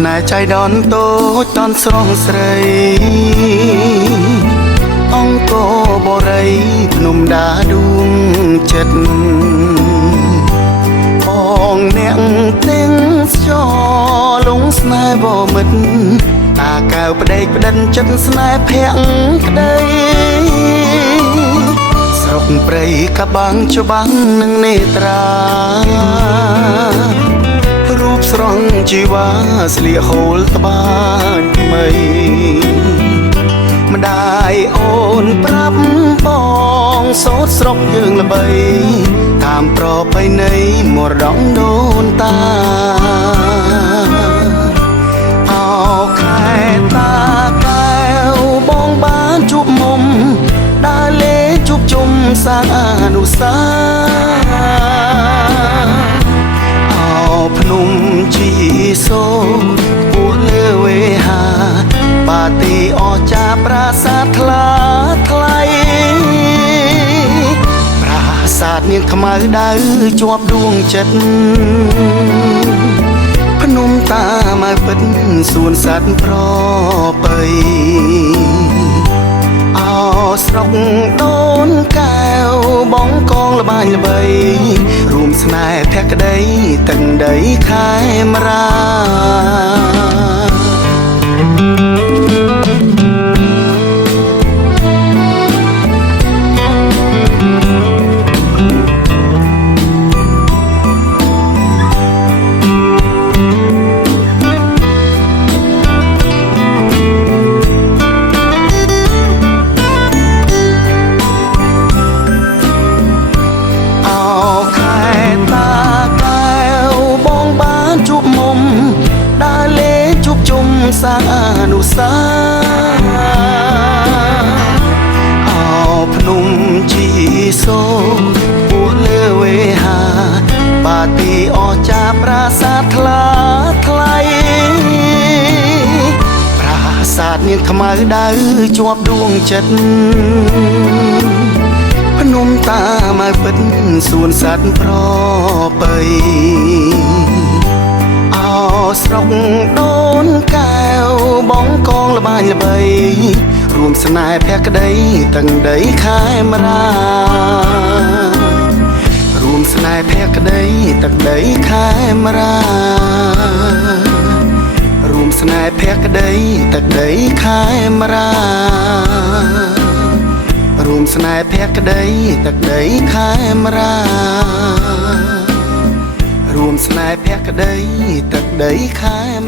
ស្នេហ៍ចៃដន្យតូចតន់ស្រស់ស្រីអង្គរបរិយភ្នំដាដួងចិត្តបងអ្នកទាំងស្យលងស្នេហ៍បមិត្តតាកៅប្តេកប្តិនចិត្តស្នេហ៍ភ័ក្រក្តីស្រុកព្រៃកបាំងច្បាំងនឹងនេត្រារូបស្រស់ជីវ៉ាស្លៀកហូលត្បាញថ្មីម្ដាយអូនប្រាប់បងសូត្រស្រុកយើងល្បីតាមប្រពៃណីមរតកដូនតាអោខែតាកែវបងបានជួបមុំដើរលេងជួបជុំសាងអនុស្សាវរីយ៍អោភ្នំជីសូពោះលើវេហាបាទីអស្ចារ្យប្រាសាទថ្លាថ្លៃប្រាសាទនាងខ្មៅដៅជាប់ដួងចិត្តភ្នំតាម៉ៅពិតសួនសត្វប្រពៃអោស្រុកដូនកែវបងកងល្បាញល្បីរួមស្នេហ៍ភក្តីទឹកដីខេមរាសាងអនុស្សាវរីយ៍អោភ្នំជីសូពោះលើវេហាបាទីអស្ចារ្យប្រាសាទថ្លាថ្លៃប្រាសាទនាងខ្មៅដៅជាប់ដួងចិត្តភ្នំតាម៉ៅពិតសួនសត្វប្រពៃស្រុកដូនកែវបងកងល្បាញល្បីរួមស្នេហ៍ភក្តីទាំងដីខេមរារួមស្នេហ៍ភក្តីទាំងដីខេមរារួមស្នេហ៍ភក្តីទាំងដីខេមរារួមស្នេហ៍ភក្តីទាំងដីខេមរារួមស្នេហ៍ភក្តីទឹកដីខេម